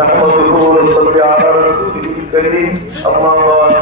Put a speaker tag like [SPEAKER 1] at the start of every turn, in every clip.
[SPEAKER 1] نحمده ونصلي على رسوله الكريم أما بعد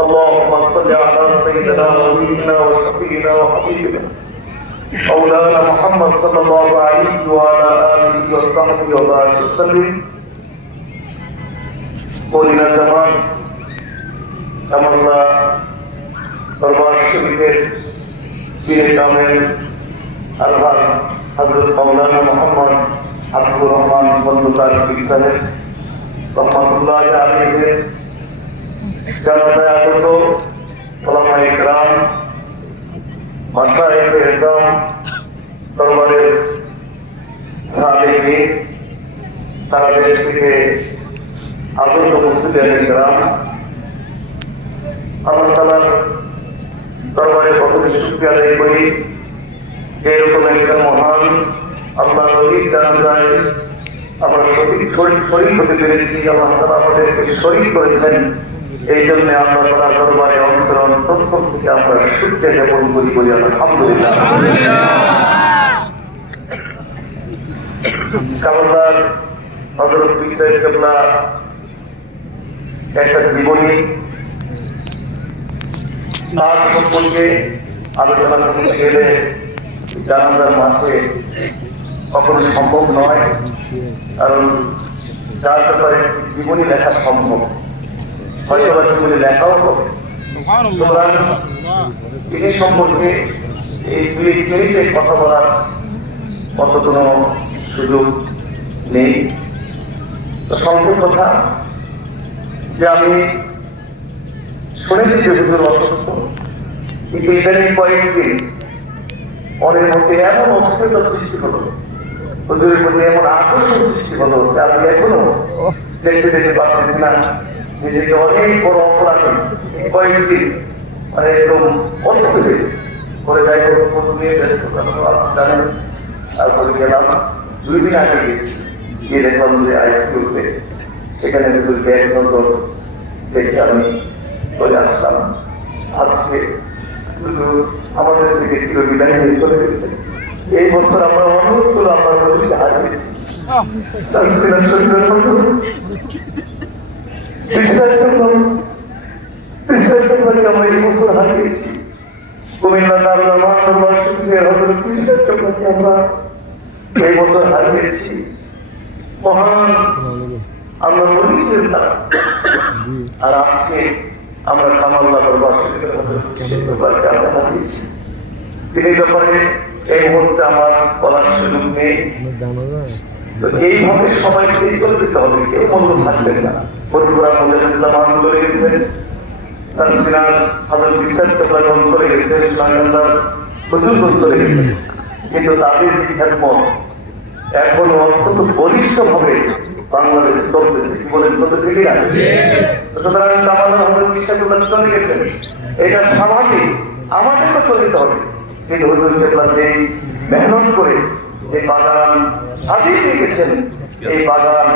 [SPEAKER 1] اللهم صل على سيدنا ونبينا وشفينا وحبيبنا مولانا محمد صلى الله عليه وعلى آله وصحبه وبارك وسلم Medina জামান তামান্না দরবার শরীফের পীরে কামেল আলহাজ হজরত মৌলানা মোহাম্মদ আব্দুর রহমান বন্দুকার সাহেব রহমতুল্লাহ আলমীদের জানাজায় আগত ওলামা ইকরাম মাসায়েক ইসলাম দরবারের সালেকে সারা দেশ থেকে আগত মুসলিম ইকরাম আল্লাহ তালার দরবারে প্রথমে শুক্রিয়া আদায় করি। এরকম একটা মহান আল্লাহ নবীর জানাজায় আমরা সঠিক শরীর শরীর হতে পেরেছি, আল্লাহ তালা আমাদেরকে শরীর করেছেন। এই জন্য আল্লাহ তালা দরবারে অন্তরণ প্রস্তুত থেকে আমরা সূর্যে জ্ঞাপন করি বলি আলহামদুলিল্লাহ। কামলার হজরত একটা জীবনী তার সম্পর্কে আলোচনা করতে গেলে জানাজার মাঝে কখনো সম্ভব নয়, কারণ যার ব্যাপারে জীবনী লেখা সম্ভব। হয়তো বা জীবনী লেখাও হবে সুতরাং সম্পর্কে এই দুই মিনিটে কথা বলার মতো কোনো সুযোগ নেই। সংক্ষেপ কথা যে আমি শুনেছি যে হুজুর অসুস্থ, কিন্তু ইদানিং কয়েকদিন মনের মধ্যে এমন অস্থিরতা সৃষ্টি হলো। হুজুরের প্রতি এমন আকর্ষণ সৃষ্টি হলো আমি এখনও দেখতে দেখতে পারতেছি না। নিজেকে অনেক বড় অপরাধী কয়েকদিন মানে একদম অস্থির। করে যাই হোক, হুজুর নিয়ে জানেন তারপরে গেলাম, দুই দিন আগে গেছি। গিয়ে দেখলাম যে আইসিউতে সেখানে হুজুরকে এক নজর দেখে আমি চলে আসলাম। আজকে শুধু আমাদের থেকে চির বিদায় হয়ে চলে গেছে। এই বছর আমরা অনেকগুলো আমার মধ্যে হারিয়েছি আমরা এই বছর হারিয়েছি কুমিল্লা দারুল আমার দরবার হজরত বিশ্বাস করলাম আমরা মহান আমরা বলেছিলেন আর আজকে আমরা কামাল্লা আমরা তিনি ব্যাপারে এই মুহূর্তে আমার বলার সুযোগ নেই। তো এইভাবে সবাইকে চলে যেতে হবে, কেউ মন্দ থাকবেন না। বন্ধুরা করে গেছিলেন গ্রহণ করে গেছিলেন করে গেছিলেন কিন্তু তাদের পথ এখনও অত্যন্ত বলিষ্ঠ ভাবে বাংলাদেশে চলতেছে কি বলেন চলতেছে কি না সুতরাং কামাল হাজার বিস্তার চলে গেছেন। এটা স্বাভাবিক, আমাদের তো চলিতে হবে। কিন্তু হুজুর কেবলা যে মেহনত করে যে বাগান সাজিয়ে দিয়ে গেছেন, এই বাগান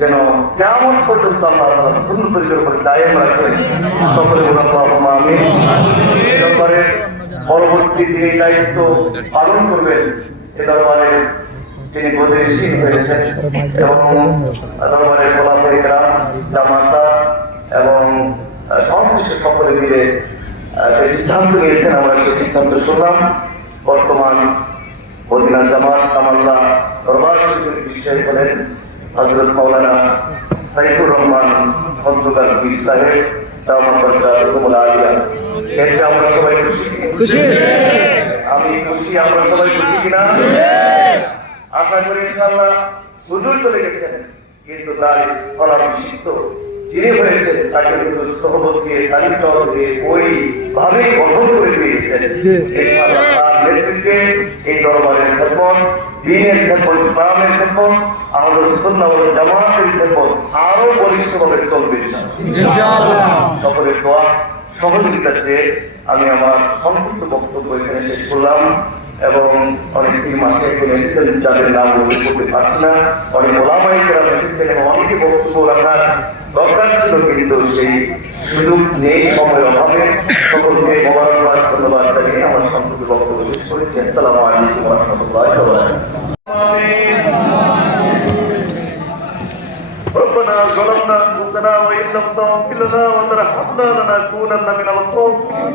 [SPEAKER 1] যেন কেমন পর্যন্ত আল্লাহ তারা সুন্দর উপরে দায়ম রাখেন। সকলে আমি পরবর্তী তিনি দায়িত্ব পালন করবেন, এ দরবারে তিনি বৈদেশিক হয়েছেন। এবং দরবারে ফলাফল গ্রাম জামাতা এবং সংশ্লিষ্ট সকলে মিলে যে সিদ্ধান্ত নিয়েছেন আমরা সেই সিদ্ধান্ত শুনলাম। বর্তমান মদিনা জামাত কামাল্লা দরবার শরীফের বিষয় হলেন হজরত মৌলানা সাইফুর রহমান খন্দকার বীর সাহেব আমরা সবাই খুশি?
[SPEAKER 2] খুশি।
[SPEAKER 1] আমি খুশি আমরা সবাই খুশি কিনা? আশা করি ইনশাআল্লাহ হুজুর চলে গেছেন। কিন্তু তার ফলাভিষিক্ত যিনি হয়েছেন তাকে কিন্তু সহবত দিয়ে তালিকা দিয়ে ওই ভাবে গঠন করে দিয়েছেন। তার নেতৃত্বে এই দরবারের খেপন দিনের খেপন ইসলামের খেপন আমাদের ওয়াল জামাতের খেপন আরও বলিষ্ঠভাবে চলবে। সকলের দোয়া সহযোগিতা চেয়ে আমি আমার সংক্ষিপ্ত বক্তব্য এখানে শেষ করলাম। এবং অনেকেই মাসে একজন এসেছেন, যাদের নাম উল্লেখ করতে পারছি না, অনেক ওলামাই এসেছেন এবং অনেকে বক্তব্য রাখার দরকার ছিল, কিন্তু সেই সুযোগ নেই সময় অভাবে। সকলকে মোবারকবাদ, ধন্যবাদ জানিয়ে আমার সম্পর্কে বক্তব্য করেছি। আসসালামু আলাইকুম রহমতুল্লাহ ربنا ظلمنا انفسنا وان لم تغفر لنا وترحمنا لنكونن من الخاسرين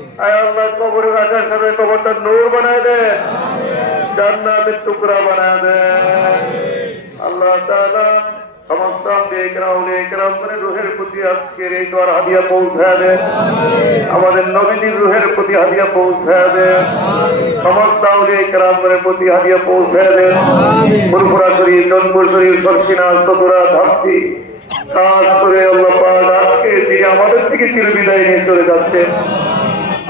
[SPEAKER 1] দে। টুকরা দে। আল্লাহ সমস্ত মানে আমাদের নবীদের রুহের প্রতি হাদিয়া পৌঁছায় দেন সমস্ত কেরামের প্রতি হাদিয়া পৌঁছায় দেন ফুরফুরা শরীফ, জনপুর শরীফ, সরসিনা, সদুরা ধাপ্তি কাজ করে আল্লাহ আজকে তিনি আমাদের থেকে চির বিদায় নিয়ে চলে যাচ্ছেন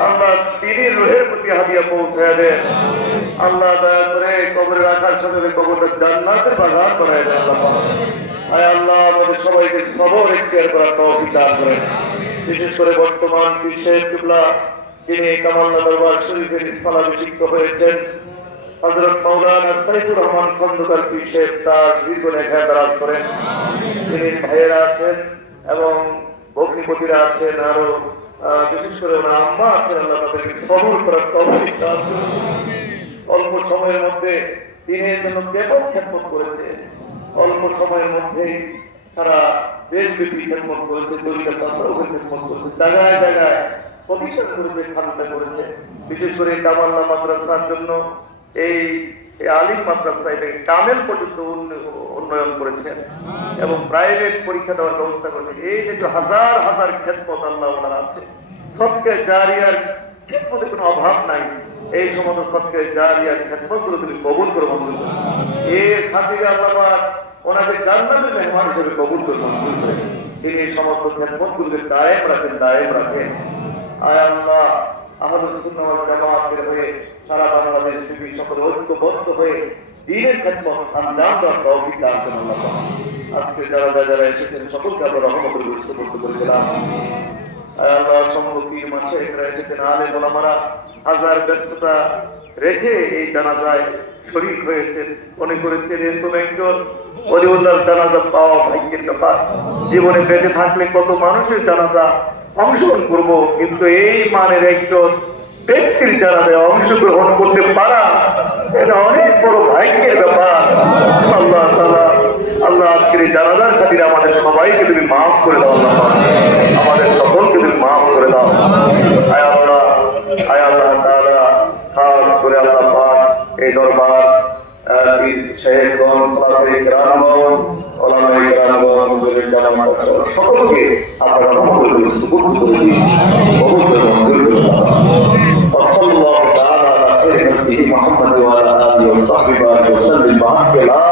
[SPEAKER 1] আল্লাহ তিনি রুহের প্রতি হাদিয়া পৌঁছায় দেন। আল্লাহ দয়া করে কবরে রাখার সাথে কবরটা জান্নাতের বাগান করায় দেন আল্লাহ। আয় আল্লাহ, আমাদের সবাইকে সবর এখতিয়ার করার তৌফিক দান করেন। বিশেষ করে বর্তমান বিশ্বের কিবলা, যিনি কামাল্লা দরবার শরীফের স্থলাভিষিক্ত হয়েছেন হজরত মৌলানা সাইফুর রহমান খন্দকার পিসের তার দীর্ঘ লেখায় দারাজ করেন। তিনি ভাইয়েরা আছেন এবং ভগ্নিপতিরা আছেন, আরও বিশেষ করে ওনার আম্মা আছেন, আল্লাহ তাদেরকে সবর করার তৌফিক অল্প সময়ের মধ্যে দিনের জন্য ব্যাপক খেদমত করেছে। অল্প সময়ের মধ্যে সারা দেশব্যাপী খেদমত করেছে তরিকা তাসাউফের খেদমত করেছে, জায়গায় জায়গায় প্রতিষ্ঠান করেছে খানটা করেছে। বিশেষ করে কামাল্লা মাদ্রাসার জন্য এই আলিম মাদ্রাসা এটাকে কামেল পর্যন্ত উন্ন- উন্নয়ন করেছেন এবং প্রাইভেট পরীক্ষা দেওয়ার ব্যবস্থা করেছেন। এই যে হাজার হাজার খেদমত আল্লাহ ওনার আছে, সবকে জারিয়ার খেদমতের কোনো অভাব নাই। এই সমস্ত সবকে জারিয়ার খেদমতগুলো তুমি কবুল করে মঞ্জুর করো এর খাতিরে আল্লাহ ওনাকে জান্নাতের মেহমান হিসেবে কবুল করে মঞ্জুর করে তিনি সমস্ত খেদমত গুলোকে দায়েম রাখেন দায়েম রাখেন। আয় আল্লাহ আহমদ সুন্নাহ জামাতের হয়ে সারা বাংলাদেশ সকল ঐক্যবদ্ধ হয়ে দিনের আজকে যারা যারা এসেছেন, সকলকে আমরা করতে আয় আল্লাহ মাসে এখানে এসেছেন আলে হাজার ব্যস্ততা রেখে এই জানাজায় শরীর হয়েছেন, মনে করেছেন এরকম একজন অলিউল্লাহ জানাজা পাওয়া ভাগ্যের ব্যাপার। জীবনে বেঁচে থাকলে কত মানুষের জানাজা অংশগ্রহণ করব, কিন্তু এই মানের একজন ব্যক্তির জানাজায় অংশগ্রহণ করতে পারা, এটা অনেক বড় ভাগ্যের ব্যাপার। আল্লাহ আল্লাহ আজকের জানাজার খাতিরে আমাদের সবাইকে তুমি মাফ করে দাও, আল্লাহ আমাদের সকলকে তুমি মাফ করে দাও। সকলকে আপনারা রহমত করে সুবুত করে দিয়েছি। কবুল করে করে وصحبه وسلم. وعبد الله